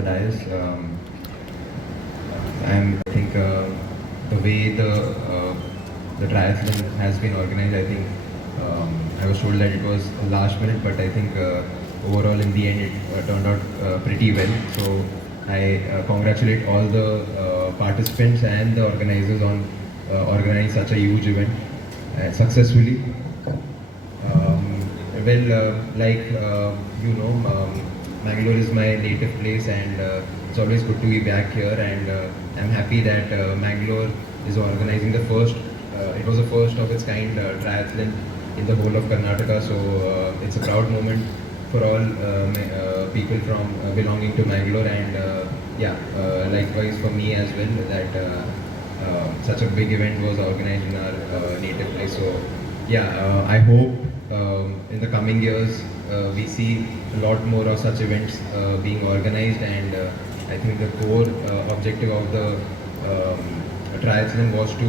the dais. I think the way the triathlon has been organized, I think I was told that it was last minute, but I think overall in the end it turned out pretty well. So I congratulate all the participants and the organizers on organizing such a huge event successfully. Mangalore is my native place, and it's always good to be back here. And I'm happy that Mangalore is organizing the first. It was the first of its kind triathlon in the whole of Karnataka. So it's a proud moment for all people from belonging to Mangalore, and likewise for me as well that such a big event was organized in our native place. So I hope in the coming years we see a lot more of such events being organized, and I think the core objective of the triathlon was to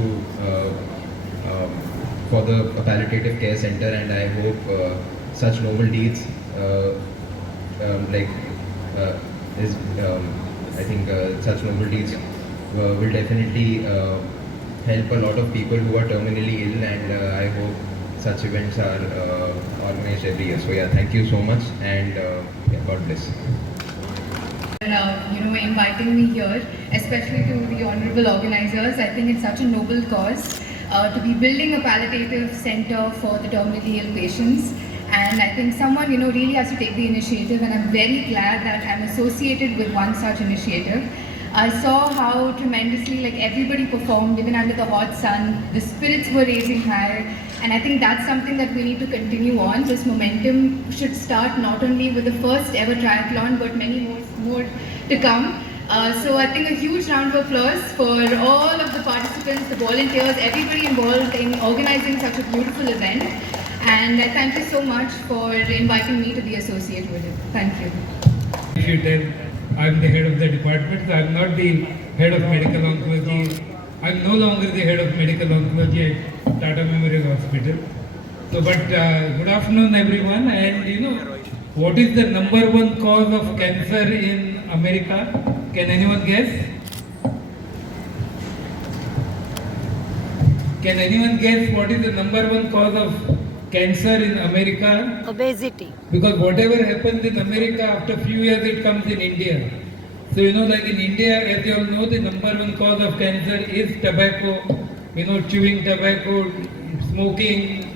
for the palliative care center, and I hope such noble deeds like is I think such noble deeds will definitely help a lot of people who are terminally ill, and I hope such events are organized every year. So thank you so much, and God bless. Inviting me here, especially to the honorable organizers. I think it's such a noble cause to be building a palliative center for the terminally ill patients. And I think someone, really has to take the initiative, and I'm very glad that I'm associated with one such initiative. I saw how tremendously, everybody performed, even under the hot sun. The spirits were raising high, and I think that's something that we need to continue on. This momentum should start not only with the first ever triathlon, but many more to come. So I think a huge round of applause for all of the participants, the volunteers, everybody involved in organizing such a beautiful event. And I thank you so much for inviting me to be associated with it. Thank you. If you tell, I'm the head of the department, so I'm not the head of medical oncology. I'm no longer the head of medical oncology at Tata Memorial Hospital. So, but good afternoon everyone, and what is the number one cause of cancer in America? Can anyone guess? Can anyone guess what is the number one cause of cancer in America? Obesity. Because whatever happens in America, after a few years it comes in India. So like in India, as you all know, the number one cause of cancer is tobacco, chewing tobacco, smoking,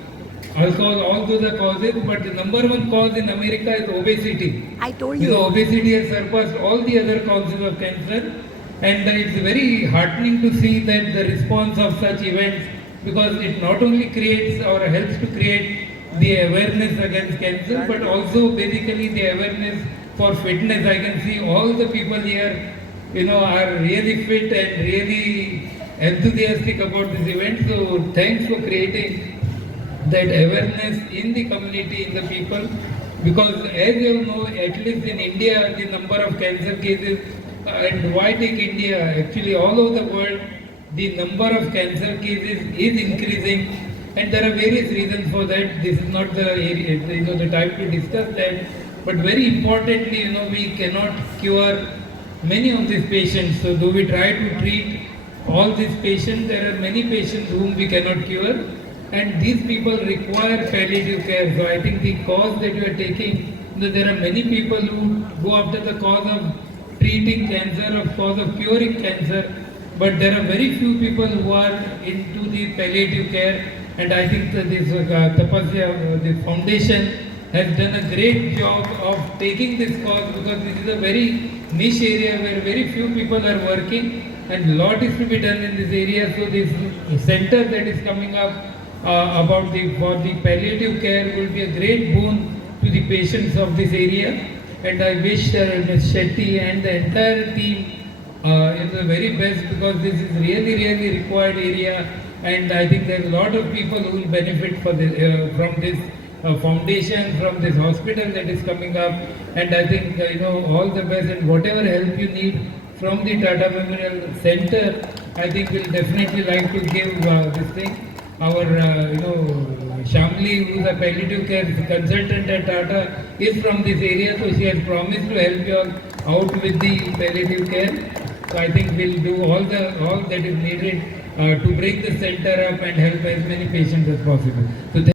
alcohol, all those are causes. But the number one cause in America is obesity. I told you. Obesity has surpassed all the other causes of cancer. And it's very heartening to see that the response of such events, because it not only creates or helps to create the awareness against cancer, but also basically the awareness for fitness. I can see all the people here, are really fit and really enthusiastic about this event. So thanks for creating that awareness in the community, in the people, because as you all know, at least in India, the number of cancer cases, and why take India, actually all over the world, the number of cancer cases is increasing, and there are various reasons for that. This is not the area, the time to discuss that. But very importantly, we cannot cure many of these patients. So do we try to treat all these patients? There are many patients whom we cannot cure, and these people require palliative care. So I think the cause that you are taking, there are many people who go after the cause of treating cancer, of cause of curing cancer, but there are very few people who are into the palliative care. And I think that this Tapasya, the foundation, has done a great job of taking this cause, because this is a very niche area where very few people are working, and a lot is to be done in this area. So this center that is coming up for the palliative care will be a great boon to the patients of this area. And I wish Ms. Shetty and the entire team the very best, because this is really, really required area, and I think there are a lot of people who will benefit from this foundation, from this hospital that is coming up. And I think all the best, and whatever help you need from the Tata Memorial Center, I think we'll definitely like to give this thing. Our Shamli, who is a palliative care consultant at Tata, is from this area, so she has promised to help you all out with the palliative care. So I think we'll do all that is needed to bring the center up and help as many patients as possible. So